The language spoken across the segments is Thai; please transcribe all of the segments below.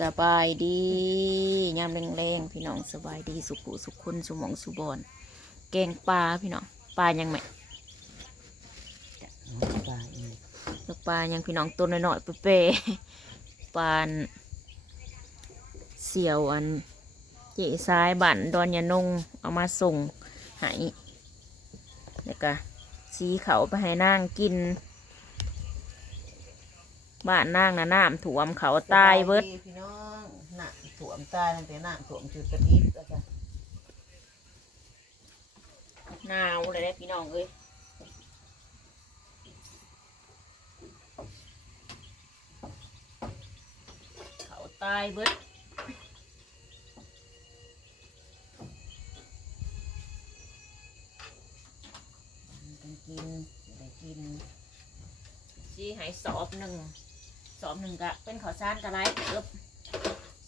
สบายดียามแรงๆพี่น้องสบายดีสุขุสุขคุณสุมองสุบอนแกงปลาพี่น้องปลายังไหมปลาอีกลูกปลายังพี่น้องตัวน้อยๆเป๊ะปลาเสี่ยวอันเจซ้ายบั่นดอนยานงเอามาส่งให้แล้วก็สีเขาไปให้นางกิน บ้านนางนะน้ำถ่วมเขาตายเบิดสพี่น้องหนักถ่วมตายตั้งแต่หนักถ่วมจุดกระดิบแล้วกันหนาวเลยได้พี่น้องเอ้ยเขาตายเบิดกันกินได้กินสีใหายสอบหนึ่ง สอบหนึ่งกะเป็นขาวสารกะไรเอิบ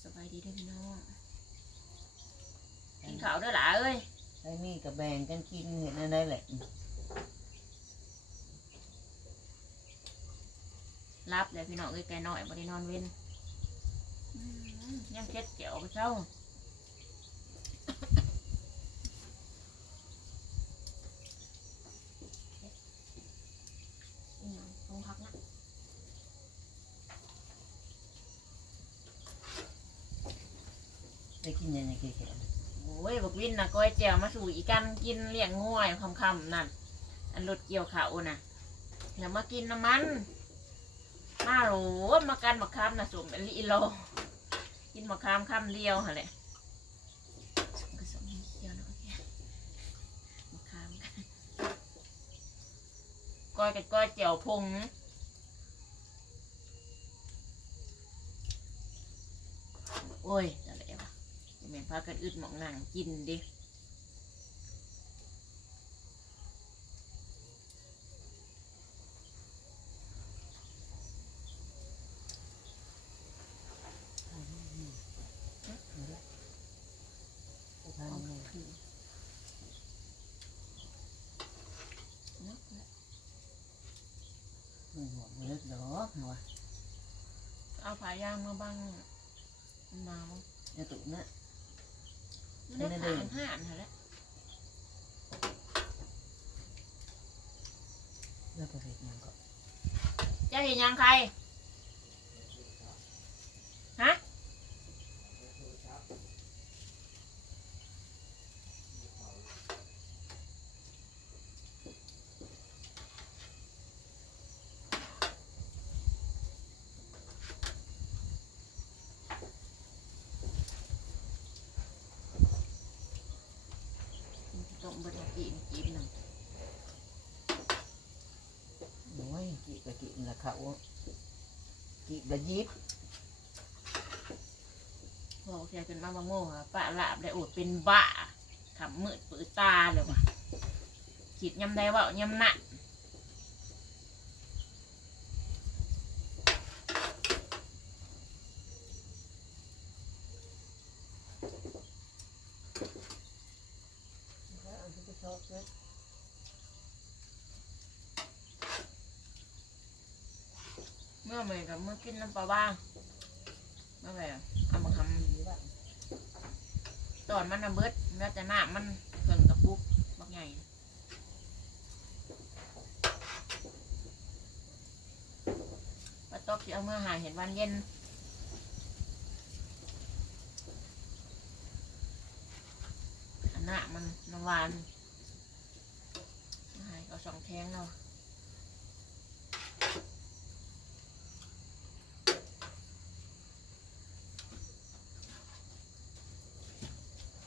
สบายดีเด้อพี่น้องกินข้าวเด้อหล่ะเอ้ยไอ้นี่กับแบ่งกันกินเห็นอะไรแหละรับเลยพี่น้องเอ้ยแกน้อยบ่ได้นอนเว้นอืมยังเช็ดเกี่ยวกับเจ้า อีหยังต้องพักนะ ได้กินยังไงกี่แขนโอ้ยบอกวินนะก้อยแจวมาสู่อีกันกินเลี้ยงง่วยคำคำนั่นอันรถเกี่ยวเขาน่ะอย่ามากินน้ำมัน มาโหลมากันมะขามนะสมเป็นลีโลกินมะขามคำเดียวฮะแหละก็สมเคี้ยวนะโอเคมะขามก้อยกับก้อยแจวพงโอ้ย เป็นพากันอึดหมองหนังกินดิผู้พันเนี่ยคือเนาะมันหัวมันเล็กดอกเหรอวะเอาผายางมาบังหนาวไอ้ตุ๊น่ะ มันได้ผ่านห่านเหรอแหละแล้วก็เห็ดยังก็จะเห็นยังใคร ฮะ ต้มบะหมี่กินหนึ่งโอ้ยกี่กะกินละเขากี่กะยิบบอกแกจนมาบางโม่อะปะลาบได้อดเป็นบ้าขำมืดปืดตาเลยว่ะขีดยำได้ว่ายำหนัก เอาที่ไปชอบเลย เมื่อไหร่กับเมื่อกินน้ำปลาบ้างเมื่อไหร่เอามาทำตอนมันน่ะเบิดแล้แต่หน้ามันเกินกระปุกบักใหญ่ปลาตอกที่เอาเมื่อหาเห็นวันเย็นหน้ามันน้ำวานหายเอาสองแทงเรา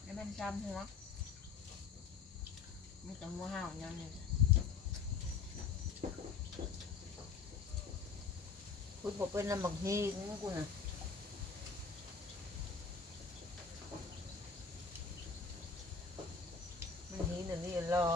แล้วมัน จำหัวมีแต่หัวห่าวอย่างนี้คุณบอกเป็นน้ำบางทีนี่กูน่ะมันหีน่ะนี่รอ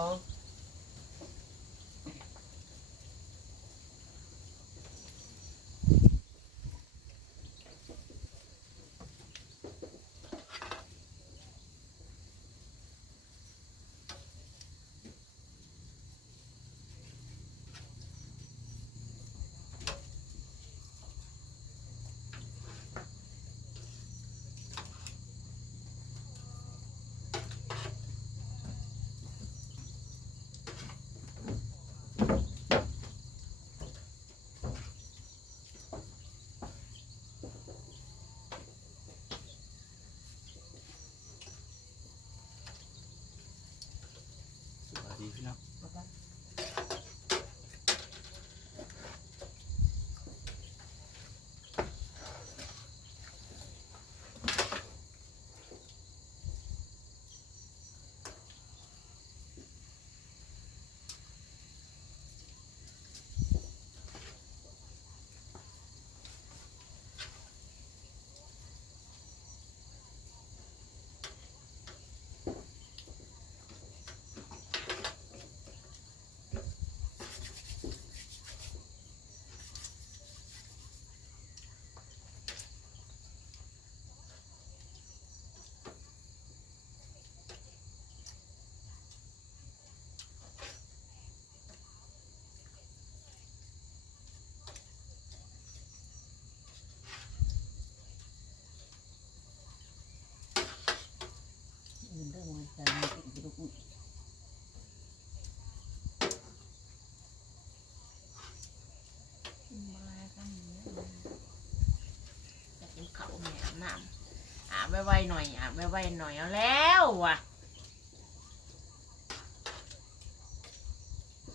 ไว้ๆหน่อยอาบไว้ๆหน่อยเอาแล้วว่ะ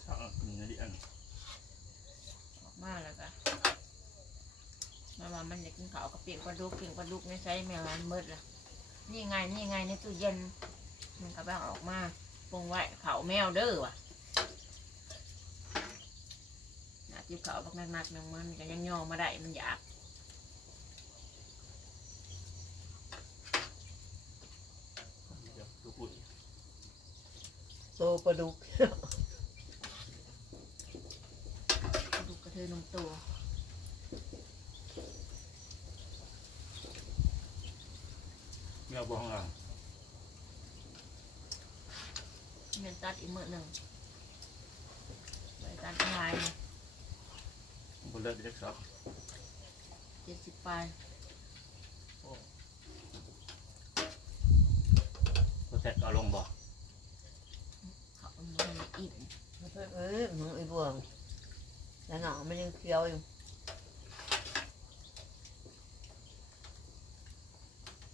เอากินอันนี้อันออกมาแล้วก็มาว่ามันอยากกินข้าวกับเปียกปลาดุกเปียกปลาดุกในไซส์แมวมันมืดละนี่ไงนี่ไงในตู้เย็นมันก็แบ่งออกมาปรุงไว้เขาแมวเด้อว่ะน่าจิบเขาบักนักๆแมงมันก็ยังย่อมาได้มันอยาก เดี๋ยวดูปุ่น โตปลาดุกปลาดุกกระเทยนมตัวแมวบ้องเราเงินตัดอีกมือหนึ่งใบตัดลายบนเลือดเล็กสอบเจ็ดสิบปลายก็แทกเอาลงบ่เขาเอิ่มเออหนูไอ้บวงแล้วหนอมันยังเคี้ยวอยู่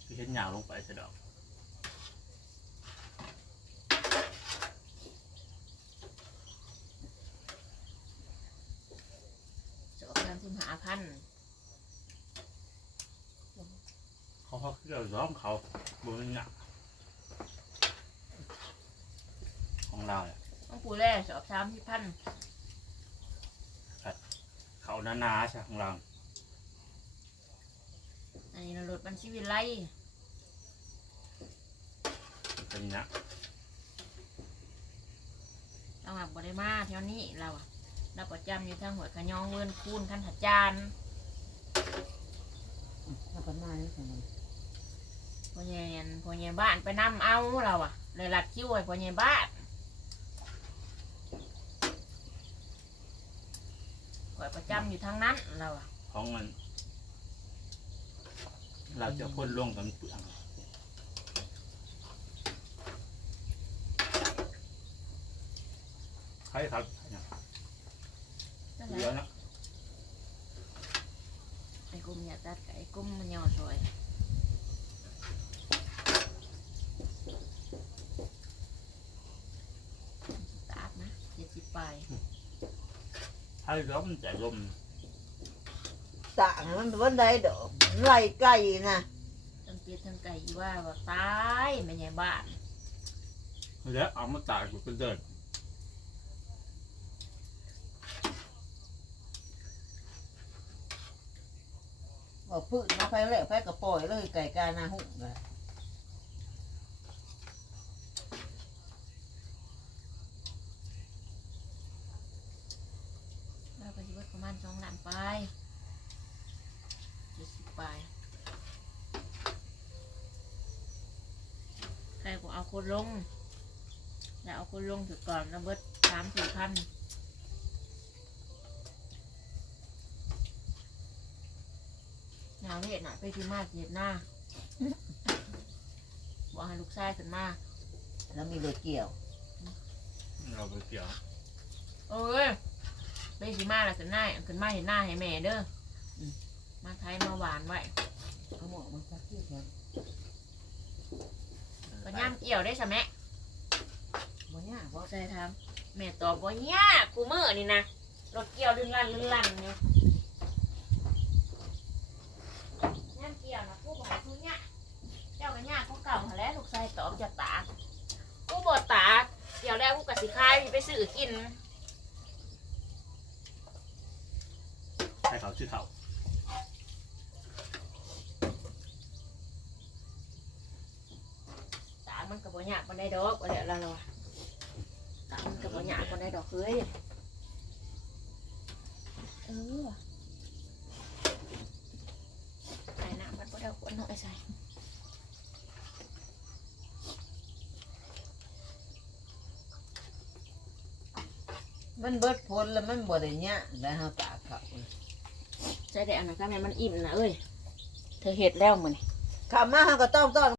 คือเห็นหยาลงไปเสยดอกจะออกการสิมหาพันเขาเขาคือเราย้อมเขาบนหยาของเราเนี่ย ปูแร่สอบสามที่พันเขาหนาๆใช่ของเราอันนี้เราลดมันชีวิตไล่เป็นเนี้ยเราหักบริมาแถวนี้เราอะเราประจำอยู่ทางหัวขะยองเวินคูนขันหัดจานแล้วก็มาเนี่ยของมันพอเย็นพอเย็นบ้านไปนำเอาเราอะเลยหลัดคิ้วไว้พอเย็นบ้าน ข่อยประจำอยู่ทางนั้นเราอะของมัน เราจะพ่นลงกับเปลืองใครครับเนี่ยนั่นเหแหลือละนะไอ้กุ้มอย่าตัดกับไอ้กุ้มมันยอสวยตาดนะเจ็ดสิบไป ใครร้อมันจะลมต่างมันเป็นวันใดดอกไล่ไก่นะทั้งเปียทั้งไก่อีว่าว่าตายไม่ใช่บ้านแล้วเอามาตากอยู่ก็เดินบอกพืชมาไปแล้วไปกระปล่อยเลยไก่กานาหุ่นเลย เราไปที่วัดประมาณสองล้านไปเจ็ดสิบไปใครก็เอาคนลง แล้วเอาคนลงถึงก่อนแล้วเบิดสามสี่พันหนาวเห็ดน่ะไปที่มาเห็ดหน้าบอกให้ลูกชายขึ้นมาแล้วมีรถเกี่ยว เราไปเกี่ยว เอ้ย ไปที่มาแล้วขึ้นหน้าขึ้นมาเห็นหน้าให้แม่เด้ออม มาไทยมาหวานไว้เอาหมอกมันซักที่แถวก็ย่ามเกี่ยวได้ใช่ไหมบ่ยากเพราะใช่ทำแม่ตอบว่าเนี้ยากกูมือนี่นะรถเกี่ยวดึงลันดึงลันอยู่ย่ามเกี่ยวนะกูบอกให้กูเนี้ยเจ้ากันยากกูเก่าหั้นแหล้วลูกชายตอบจะตากกูบอตากเกี่ยวแล้วกูกะสิคายไปซื้อกิน ให้เขาชื่อเขาตากมันกับบ่ยากคนได้ดอกว่าเดี๋ยวเราเราอะตากมันกับบ่ยากคนได้ดอกเฮ้ยเออใส่น้ำมันก็ได้คนน้อยใส่มันเบิดพ้นแล้วมันบ่ได้เนี่ยแล้วเฮาตากเขา ใส่ได้อันนั้นก็แม่มันอิ่มนะเอ้ย เธอเห็ดแล้วมือน ข้ามาหาก็ต้องต้อน